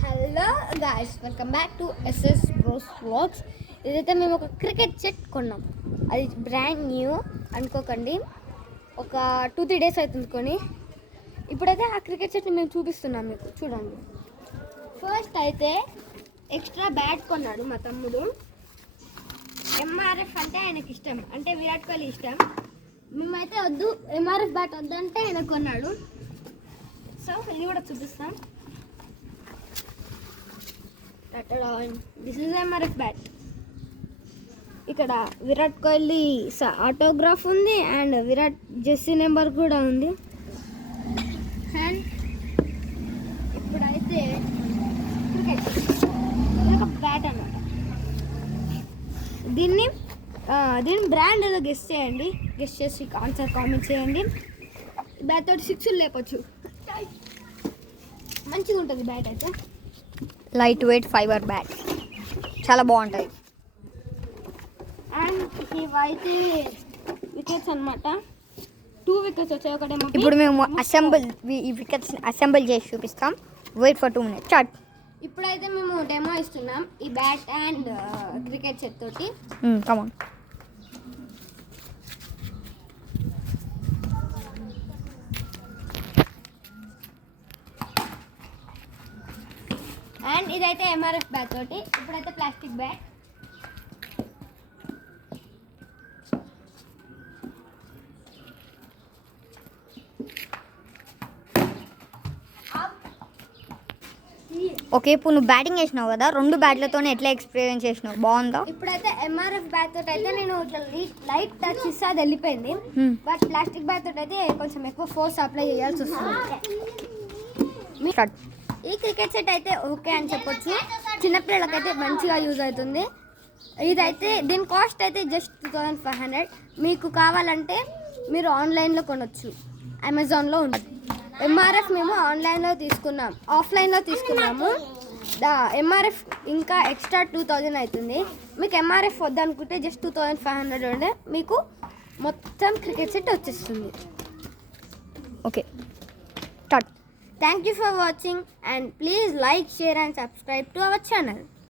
Hello guys, welcome back to SS Bros vlogs. ఇదైతే మేము ఒక క్రికెట్ సెట్ కొన్నాం. అది బ్రాండ్ న్యూ అనుకోకండి, ఒక 2-3 డేస్ అవుతుంది కొని. ఇప్పుడైతే ఆ క్రికెట్ సెట్ని మేము చూపిస్తున్నాం మీకు, చూడండి. ఫస్ట్ అయితే ఎక్స్ట్రా బ్యాట్ కొన్నాడు మా తమ్ముడు. ఎంఆర్ఎఫ్ అంటే ఆయనకి ఇష్టం, అంటే విరాట్ కోహ్లీ ఇష్టం. మేమైతే వద్దు, ఎంఆర్ఎఫ్ బ్యాట్ వద్దంటే ఆయన కొన్నాడు. సో ఇది కూడా చూపిస్తాం. This is MRF bat. ఇక్కడ విరాట్ కోహ్లీ ఆటోగ్రాఫ్ ఉంది అండ్ విరాట్ జెర్సీ నెంబర్ కూడా ఉంది. అండ్ ఇప్పుడైతే క్రికెట్ ఒక బ్యాట్ అన్నమాట. దీని బ్రాండ్ ఏదో గెస్ట్ చేయండి, గెస్ట్ చేసి ఆన్సర్ కామెంట్ చేయండి. బ్యాట్ తోటి 6 లేపచ్చు, మంచిగా ఉంటుంది బ్యాట్ అయితే. లైట్ వెయిట్ ఫైబర్ బ్యాట్ చాలా బాగుంటుంది. అండ్ ఇవైతే వికెట్స్ అనమాట. 2 వికెట్స్ వచ్చాయి. ఒకటేమో ఇప్పుడు మేము ఈ వికెట్స్ అసెంబుల్ చేసి చూపిస్తాం. Wait for 2 minutes. స్టార్ట్. ఇప్పుడైతే మేము డెమో ఇస్తున్నాం ఈ బ్యాట్ అండ్ క్రికెట్ సెట్ తోటి. కమాన్. అండ్ ఇదైతే ఎంఆర్ఎఫ్ బ్యాట్ తోటి. ఇప్పుడైతే ప్లాస్టిక్ బ్యాట్. ఓకే, ఇప్పుడు నువ్వు బ్యాటింగ్ చేసినావు కదా, 2 బ్యాట్లతోనే ఎట్లా ఎక్స్పీరియన్స్ చేసినావు? బాగుందా? ఇప్పుడైతే ఎంఆర్ఎఫ్ బ్యాట్ తోటి అయితే నేను ఇట్లా లైట్ టచ్ ఇస్తే అది వెళ్ళిపోయింది. బట్ ప్లాస్టిక్ బ్యాట్ తోటి అయితే కొంచెం ఎక్కువ ఫోర్స్ అప్లై చేయాల్సి వస్తుంది. ఈ క్రికెట్ సెట్ అయితే ఓకే అని చెప్పొచ్చు. చిన్నపిల్లలకైతే మంచిగా యూజ్ అవుతుంది. ఇదైతే దీని కాస్ట్ అయితే జస్ట్ 2500. మీకు కావాలంటే మీరు ఆన్లైన్లో కొనవచ్చు, అమెజాన్లో ఉంటుంది. ఎంఆర్ఎఫ్ మేము ఆన్లైన్లో తీసుకున్నాం, ఆఫ్లైన్లో తీసుకున్నాము. ఎంఆర్ఎఫ్ ఇంకా ఎక్స్ట్రా 2000 అవుతుంది. మీకు ఎంఆర్ఎఫ్ వద్దనుకుంటే జస్ట్ 2500 ఉండే మీకు మొత్తం క్రికెట్ సెట్ వచ్చేస్తుంది. Okay, start. Thank you for watching and please like, share and subscribe to our channel.